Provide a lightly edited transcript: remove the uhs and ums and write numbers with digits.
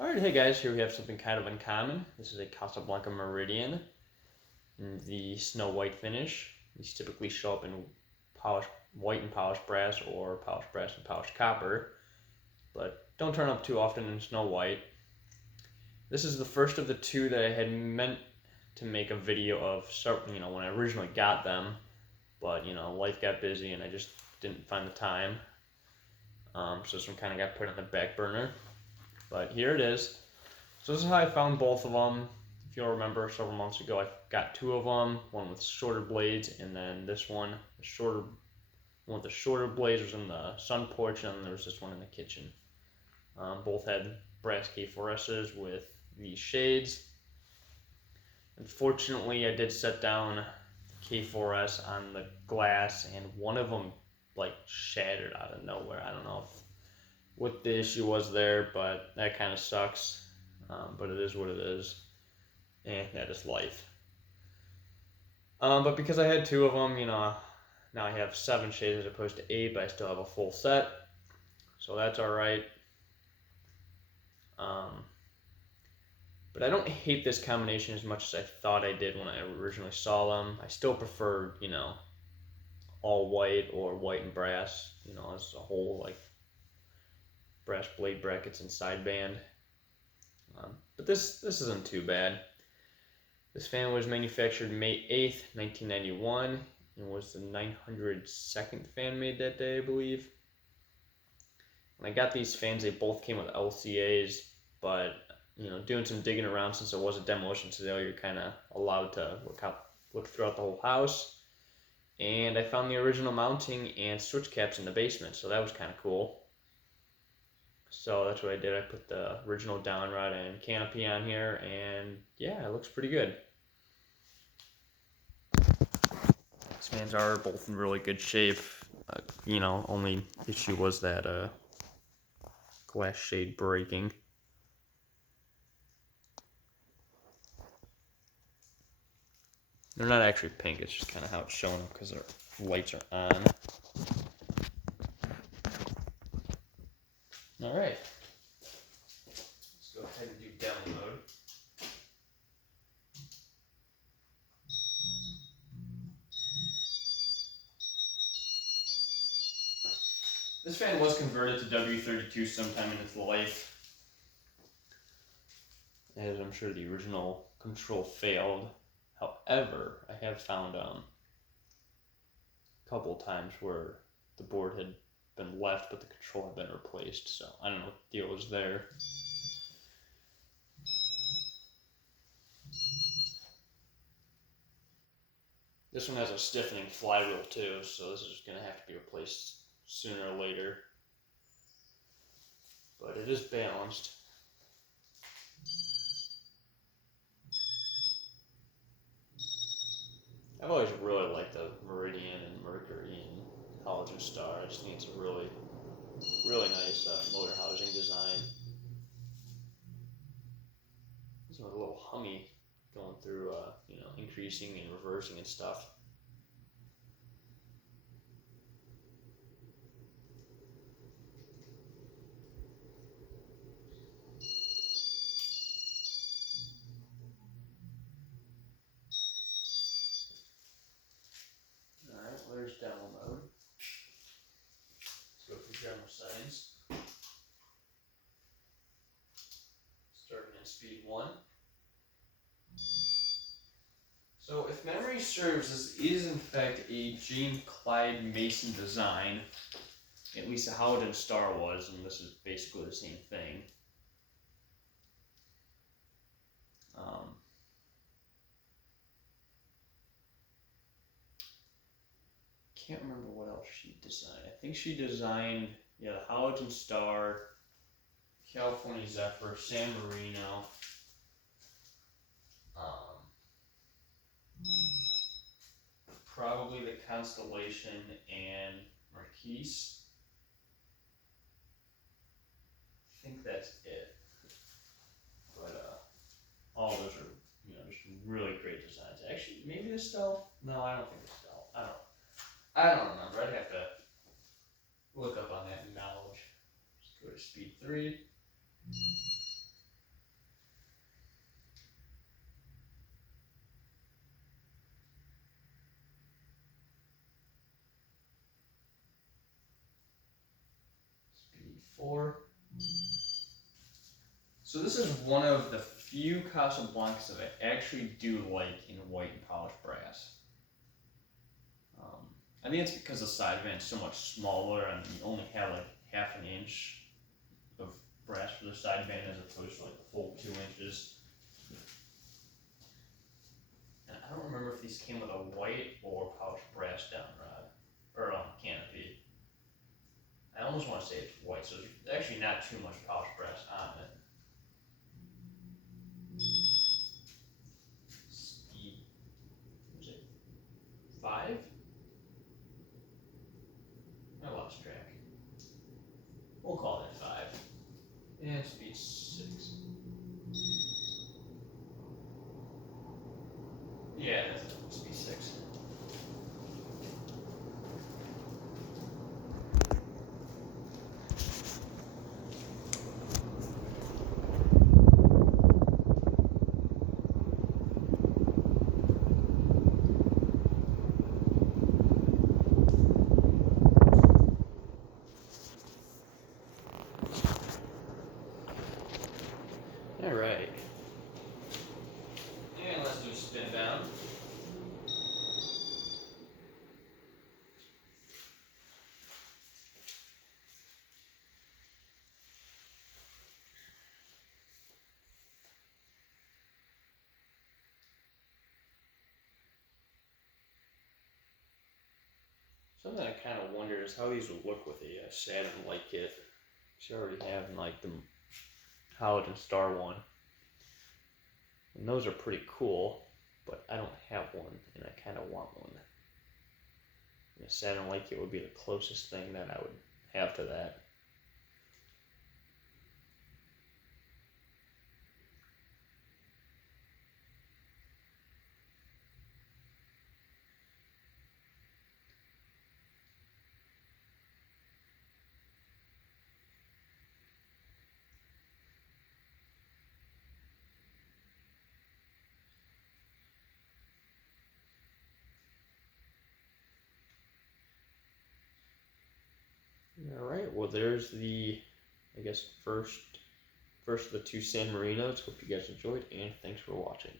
Alright, hey guys, here we have something kind of uncommon. This is a Casablanca Meridien in the snow white finish. These typically show up in polished white and polished brass or polished brass and polished copper, but don't turn up too often in snow white. This is the first of the two that I had meant to make a video of, when I originally got them, but life got busy and I just didn't find the time. So this one kind of got put on the back burner. But here it is. So this is how I found both of them. If you'll remember, several months ago I got two of them, one with shorter blades, and then this one, one with the shorter blades was in the sun porch, and then there was this one in the kitchen. Both had brass K4S's with these shades. Unfortunately, I did set down K4S on the glass, and one of them shattered out of nowhere. I don't know what the issue was there, but that kind of sucks. But it is what it is, and that is life. But because I had two of them, now I have 7 shades as opposed to 8, but I still have a full set, so that's all right. But I don't hate this combination as much as I thought I did when I originally saw them. I still prefer, all white or white and brass, as a whole, brass blade brackets and sideband. But this isn't too bad. This fan was manufactured May 8th, 1991, and was the 902nd fan made that day, I believe. When I got these fans, they both came with LCAs, but doing some digging around, since it was a demolition sale, you're kind of allowed to look throughout the whole house. And I found the original mounting and switch caps in the basement, so that was kind of cool. So that's what I did. I put the original down rod and canopy on here, and yeah, it looks pretty good. These fans are both in really good shape. Only issue was that glass shade breaking. They're not actually pink, it's just kind of how it's showing up because their lights are on. Alright, let's go ahead and do demo mode. This fan was converted to W32 sometime in its life, as I'm sure the original control failed. However, I have found a couple times where the board had been left, but the control had been replaced, so I don't know what the deal was there. This one has a stiffening flywheel too, so this is going to have to be replaced sooner or later. But it is balanced. I've always really liked the Meridien and Mercury and Halogen Star. I just think it's a really nice motor housing design. There's a little hummy going through, increasing and reversing and stuff. Alright, well, there's demo mode. Let's go through general settings. Starting in speed 1. So if memory serves, this is in fact a Jean Clyde Mason design. At least the Halogen Star was, and this is basically the same thing. Can't remember what else she designed. I think she designed, the Halogen Star, California Zephyr, San Marino, probably the Constellation and Marquise. I think that's it. But all those are, just really great designs. Actually, maybe the Stealth? No, I don't think the Stealth. I don't remember. I'd have to look up on that knowledge. Just go to speed 3. 4. So this is one of the few Casablancas that I actually do like in white and polished brass. I think it's because the side band is so much smaller and you only have like half an inch of brass for the side band as opposed to like a full 2 inches. And I don't remember if these came with a white or polished brass down rod or canopy. I almost want to say it's white, so there's actually not too much polished brass on it. Speed, was it 5? I lost track. We'll call it 5. And speed 6. Yeah, that's speed 6. Alright. And let's do spin down. Something I kind of wonder is how these would look with a Saturn light kit. You already have like the halogen star one. And those are pretty cool, but I don't have one, and I kind of want one. And a Saturn light kit would be the closest thing that I would have to that. Alright, well there's the, I guess, first of the 2 San Marinos. Hope you guys enjoyed, and thanks for watching.